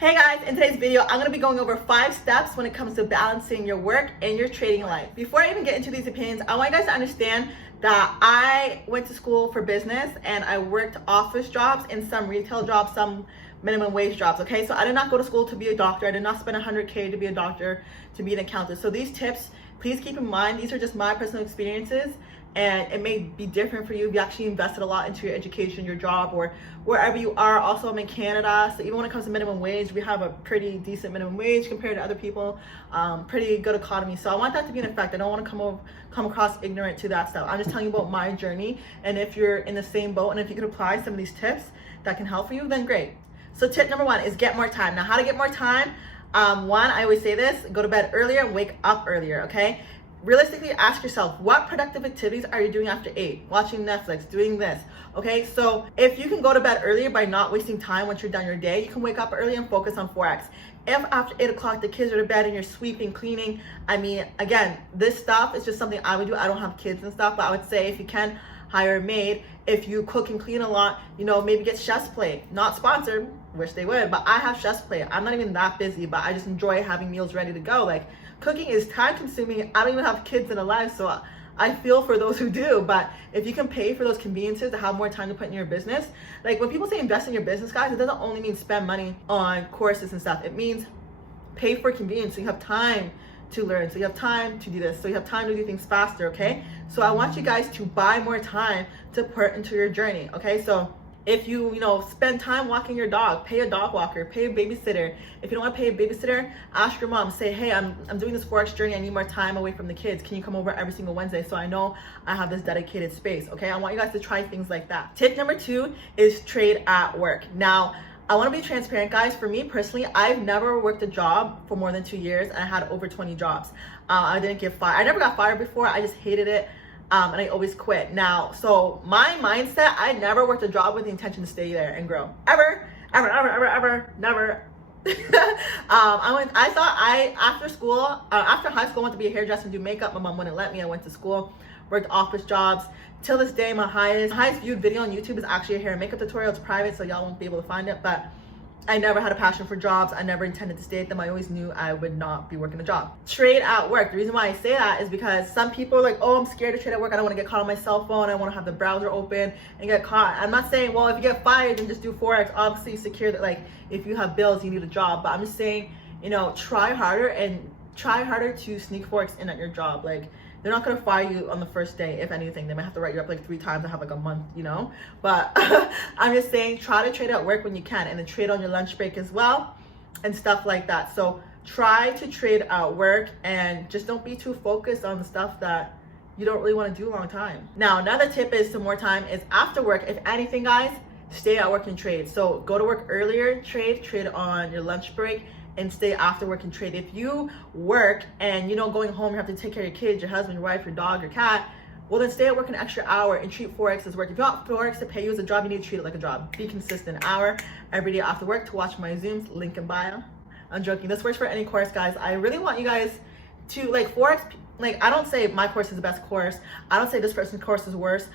Hey guys, in today's video, I'm gonna be going over 5 steps when it comes to balancing your work and your trading life. Before I even get into these opinions, I want you guys to understand that I went to school for business and I worked office jobs and some retail jobs, some minimum wage jobs, okay? So I did not go to school to be a doctor. I did not spend $100K to be a doctor, to be an accountant. So these tips, please keep in mind, these are just my personal experiences, and it may be different for you if you actually invested a lot into your education, your job, or wherever you are. Also, I'm in Canada, so even when it comes to minimum wage, we have a pretty decent minimum wage compared to other people, pretty good economy. So I want that to be in effect. I don't want to come across ignorant to that stuff. I'm just telling you about my journey, and if you're in the same boat and if you could apply some of these tips that can help for you, then great. So tip number 1 is get more time. Now, how to get more time? One, I always say this: go to bed earlier and wake up earlier, okay? Realistically, ask yourself, what productive activities are you doing after 8? Watching Netflix, doing this, okay? So if you can go to bed earlier by not wasting time once you're done your day, you can wake up early and focus on Forex. If after 8 o'clock the kids are to bed and you're sweeping, cleaning, I mean, again, this stuff is just something I would do. I don't have kids and stuff, but I would say if you can, hire a maid. If you cook and clean a lot, you know, maybe get chef's plate. Not sponsored, wish they would, but I have chef's plate. I'm not even that busy, but I just enjoy having meals ready to go. Like, cooking is time consuming. I don't even have kids in a life, so I feel for those who do. But if you can pay for those conveniences to have more time to put in your business, like when people say invest in your business, guys, it doesn't only mean spend money on courses and stuff. It means pay for convenience, so you have time to learn, so you have time to do this, so you have time to do things faster, okay? So I want you guys to buy more time to put into your journey, okay? So if you spend time walking your dog, pay a dog walker, pay a babysitter. If you don't want to pay a babysitter, ask your mom, say, hey, I'm doing this Forex journey, I need more time away from the kids. Can you come over every single Wednesday so I know I have this dedicated space, okay? I want you guys to try things like that. Tip number 2 is trade at work. Now, I want to be transparent, guys. For me personally, I've never worked a job for more than 2 years, and I had over 20 jobs. I didn't get fired. I never got fired before. I just hated it, and I always quit. Now, so my mindset, I never worked a job with the intention to stay there and grow. Ever, never. I thought after school, after high school, I wanted to be a hairdresser and do makeup. My mom wouldn't let me. I went to school, worked office jobs. Till this day, my highest viewed video on YouTube is actually a hair and makeup tutorial. It's private, so y'all won't be able to find it, but I never had a passion for jobs. I never intended to stay at them. I always knew I would not be working a job. Trade at work. The reason why I say that is because some people are like, oh, I'm scared to trade at work. I don't want to get caught on my cell phone. I want to have the browser open and get caught. I'm not saying, well, if you get fired, then just do Forex. Obviously, secure that, like, if you have bills, you need a job. But I'm just saying, try harder to sneak Forex in at your job. Like, they're not gonna fire you on the first day. If anything, they might have to write you up like 3 times and have like a month, But I'm just saying, try to trade at work when you can, and then trade on your lunch break as well, and stuff like that. So try to trade at work, and just don't be too focused on the stuff that you don't really want to do a long time. Now, another tip is some more time is after work. If anything, guys, stay at work and trade. So go to work earlier, trade on your lunch break, and stay after work and trade. If you work and going home, you have to take care of your kids, your husband, your wife, your dog, your cat, well, then stay at work an extra hour and treat Forex as work. If you want Forex to pay you as a job, you need to treat it like a job. Be consistent. Hour every day after work to watch my Zooms, link in bio. I'm joking. This works for any course, guys. I really want you guys to, like, Forex, like, I don't say my course is the best course. I don't say this person's course is worse.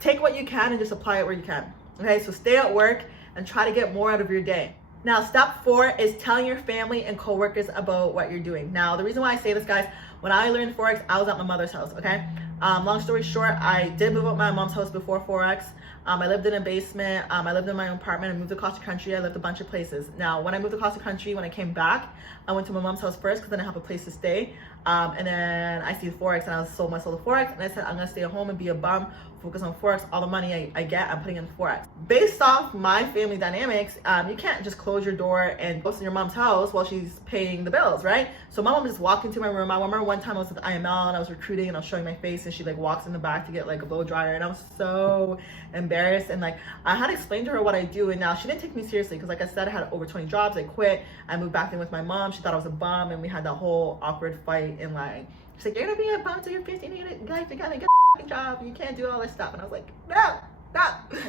Take what you can and just apply it where you can. Okay, so stay at work and try to get more out of your day. Now, step 4 is telling your family and coworkers about what you're doing. Now, the reason why I say this, guys, when I learned Forex, I was at my mother's house, okay? Long story short, I did move out my mom's house before Forex. I lived in a basement. I lived in my own apartment. I moved across the country. I lived a bunch of places. Now, when I moved across the country, when I came back, I went to my mom's house first because then I have a place to stay. And then I see Forex, and I sold my soul to Forex, and I said, I'm gonna stay at home and be a bum, focus on Forex. All the money I get, I'm putting in Forex. Based off my family dynamics, you can't just close your door and go to your mom's house while she's paying the bills, right? So my mom just walked into my room. I remember one time I was with IML and I was recruiting and I was showing my face, and she like walks in the back to get like a blow dryer, and I was so embarrassed, and like I had to explain to her what I do. And now she didn't take me seriously because, like I said, I had over 20 jobs. I quit. I moved back in with my mom. She thought I was a bum, and we had that whole awkward fight. And like, she's like, you're gonna be a bum till you're 50, you gotta get a job, you can't do all this stuff. And I was like, no.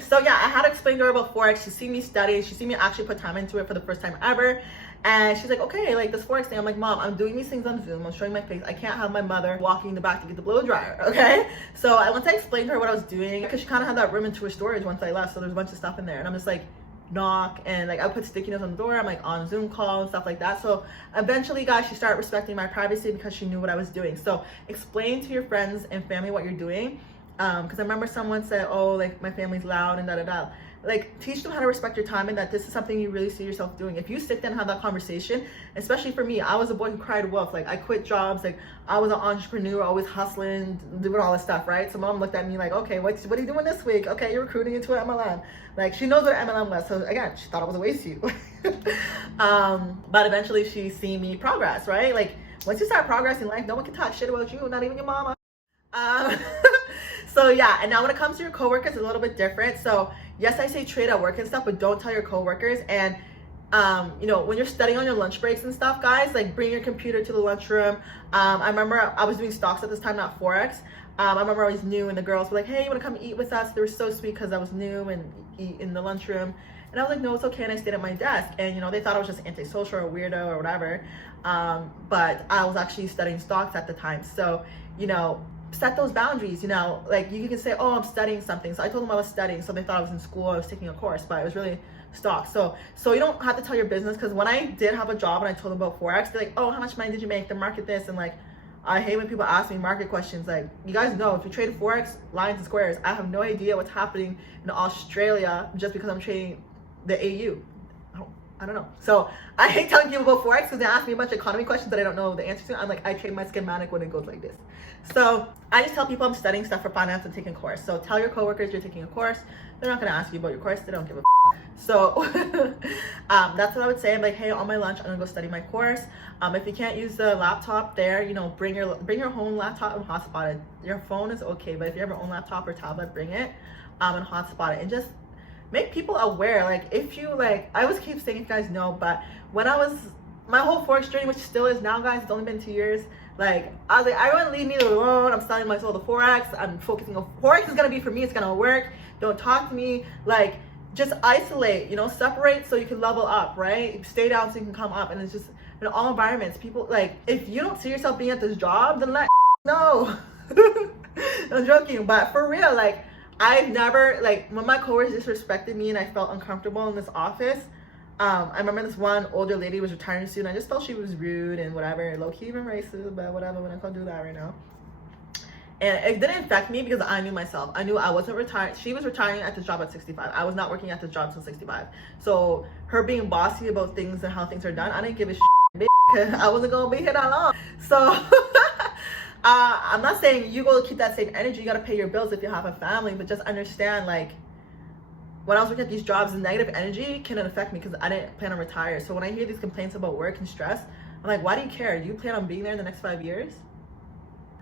So yeah, I had to explain to her about Forex. She seen me study, she seen me actually put time into it for the first time ever. And she's like, okay, like this Forex thing. I'm like, Mom, I'm doing these things on Zoom. I'm showing my face. I can't have my mother walking in the back to get the blow dryer, okay? So once I explained to her what I was doing, because she kind of had that room into her storage once I left, so there's a bunch of stuff in there. And I'm just like, knock, and like I put sticky notes on the door. I'm like on Zoom call and stuff like that. So eventually, guys, she started respecting my privacy because she knew what I was doing. So explain to your friends and family what you're doing. Because I remember someone said, oh, like my family's loud and da da da. Like, teach them how to respect your time and that this is something you really see yourself doing. If you sit down and have that conversation, especially for me, I was a boy who cried wolf. Like, I quit jobs. Like, I was an entrepreneur, always hustling, doing all this stuff, right? So mom looked at me like, okay, what are you doing this week? Okay, you're recruiting into an MLM. Like, she knows what an MLM was. So again, she thought it was a waste of you. But eventually she seen me progress, right? Like, once you start progressing in life, no one can talk shit about you, not even your mama. So yeah, and now when it comes to your coworkers, it's a little bit different. So yes, I say trade at work and stuff, but don't tell your coworkers. And you know, when you're studying on your lunch breaks and stuff, guys, like bring your computer to the lunchroom. I remember I was doing stocks at this time, not Forex. I remember I was new and the girls were like, hey, you want to come eat with us? They were so sweet because I was new and eat in the lunchroom. And I was like, no, it's okay. And I stayed at my desk. And, you know, they thought I was just antisocial or weirdo or whatever. But I was actually studying stocks at the time. So, you know, set those boundaries, you know, like you can say, oh, I'm studying something. So I told them I was studying. So they thought I was in school. I was taking a course, but it was really stocks. So you don't have to tell your business. Because when I did have a job and I told them about Forex, they're like, oh, how much money did you make? The market this. And like, I hate when people ask me market questions. Like, you guys know, if you trade Forex, lines and squares, I have no idea what's happening in Australia just because I'm trading the AU. I don't know. So I hate telling people about Forex because they ask me a bunch of economy questions that I don't know the answer to. I'm like, I trade my schematic when it goes like this. So I just tell people I'm studying stuff for finance and taking a course. So tell your coworkers you're taking a course. They're not going to ask you about your course. They don't give a So that's what I would say. I'm like, hey, on my lunch, I'm gonna go study my course. If you can't use the laptop there, you know, bring your home laptop and hotspot it. Your phone is okay, but if you have your own laptop or tablet, bring it and hotspot it, and just make people aware. Like, if you like, I always keep saying, if you guys know, but when I was my whole Forex journey, which still is now, guys, it's only been 2 years. Like, I was like, everyone leave me alone. I'm selling myself the Forex. I'm focusing on Forex is gonna be for me. It's gonna work. Don't talk to me. Like, just isolate, you know, separate so you can level up, right? Stay down so you can come up. And it's just in all environments, people, like, if you don't see yourself being at this job, then let know. I'm joking, but for real, like, I've never, like, when my coworkers disrespected me and I felt uncomfortable in this office, I remember this one older lady was retiring soon. I just felt she was rude and whatever, low-key even racist, but whatever, we're not gonna do that right now. And it didn't affect me because I knew myself. I knew I wasn't retired. She was retiring at this job at 65. I was not working at this job until 65. So her being bossy about things and how things are done, I didn't give a shit, because I wasn't gonna be here that long. So I'm not saying you go keep that same energy. You gotta pay your bills if you have a family, but just understand, like, when I was working at these jobs, the negative energy can affect me because I didn't plan on retiring. So when I hear these complaints about work and stress, I'm like, why do you care? Do you plan on being there in the next 5 years?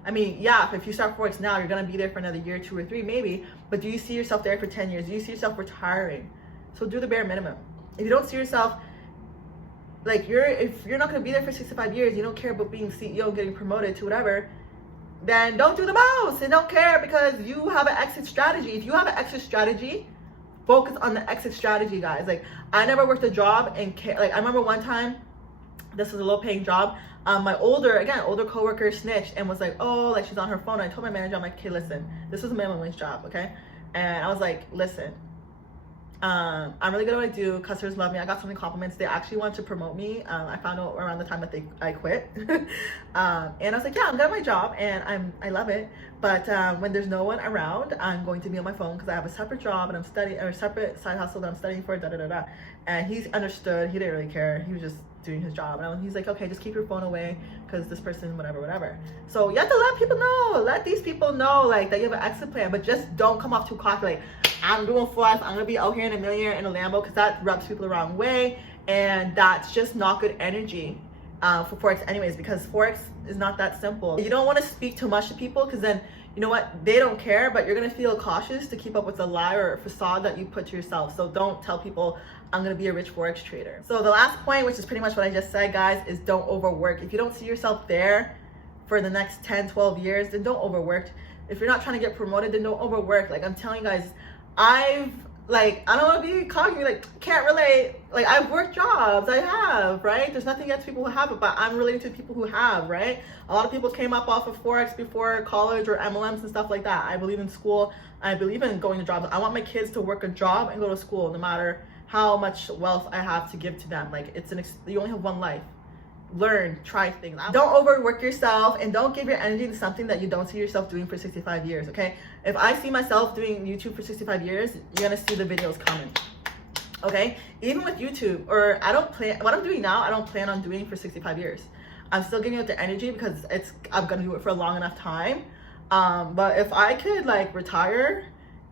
I mean, yeah, if you start Forex now, you're going to be there for another year, 2 or 3 maybe, but do you see yourself there for 10 years? Do you see yourself retiring? So do the bare minimum. If you don't see yourself, like, if you're not going to be there for 65 years, you don't care about being CEO, getting promoted to whatever, then don't do the most and don't care because you have an exit strategy. If you have an exit strategy, focus on the exit strategy, guys. Like, I never worked a job and like, I remember one time, this was a low-paying job. My older coworker snitched and was like, oh, like, she's on her phone. I told my manager, I'm like, okay, listen, this was a minimum wage job, okay? And I was like, listen, I'm really good at what I do. Customers love me. I got so many compliments. They actually want to promote me. I found out around the time that I quit. And I was like, yeah, I'm good at my job and I love it. But when there's no one around, I'm going to be on my phone because I have a separate job and I'm studying, or a separate side hustle that I'm studying for, da-da-da-da. And he's understood. He didn't really care. He was just doing his job. And he's like, okay, just keep your phone away because this person, whatever. So you have to let people know. Let these people know, like, that you have an exit plan. But just don't come off too cocky, like, I'm doing Forex, I'm gonna be out here in a million in a Lambo, because that rubs people the wrong way, and that's just not good energy for Forex anyways, because Forex is not that simple. You don't want to speak too much to people because then, you know what, they don't care, but you're gonna feel cautious to keep up with the lie or facade that you put to yourself. So don't tell people I'm gonna be a rich Forex trader. So the last point, which is pretty much what I just said, guys, is don't overwork. If you don't see yourself there for the next 10, 12 years, then don't overwork. If you're not trying to get promoted, then don't overwork. Like, I'm telling you guys, I don't want to be cocky, like, can't relate. Like, I've worked jobs, I have, right? There's nothing against people who have it, but I'm relating to people who have, right? A lot of people came up off of Forex before college or MLMs and stuff like that. I believe in school. I believe in going to jobs. I want my kids to work a job and go to school, no matter how much wealth I have to give to them. Like, you only have one life. Learn, try things. Don't overwork yourself, and don't give your energy to something that you don't see yourself doing for 65 years, okay? If I see myself doing YouTube for 65 years, you're gonna see the videos coming, okay? Even with YouTube, or what I'm doing now, I don't plan on doing for 65 years. I'm still giving it the energy because I'm gonna do it for a long enough time. But if I could like retire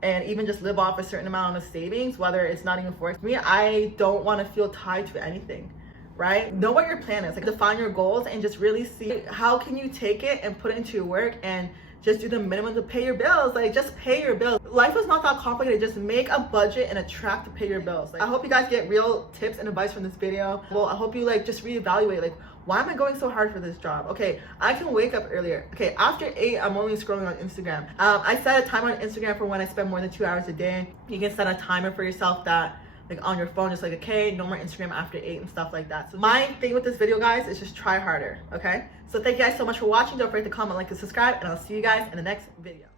and even just live off a certain amount of savings, whether it's not even for me, I don't want to feel tied to anything. Right? Know what your plan is. Like, define your goals and just really see how can you take it and put it into your work and just do the minimum to pay your bills. Like, just pay your bills. Life is not that complicated. Just make a budget and a track to pay your bills. Like, I hope you guys get real tips and advice from this video. Well, I hope you like just reevaluate, like, why am I going so hard for this job? Okay, I can wake up earlier. Okay, after 8, I'm only scrolling on Instagram. I set a timer on Instagram for when I spend more than 2 hours a day. You can set a timer for yourself that, like, on your phone, just like, okay, no more Instagram after 8 and stuff like that. So my thing with this video, guys, is just try harder, okay? So thank you guys so much for watching. Don't forget to comment, like, and subscribe, and I'll see you guys in the next video.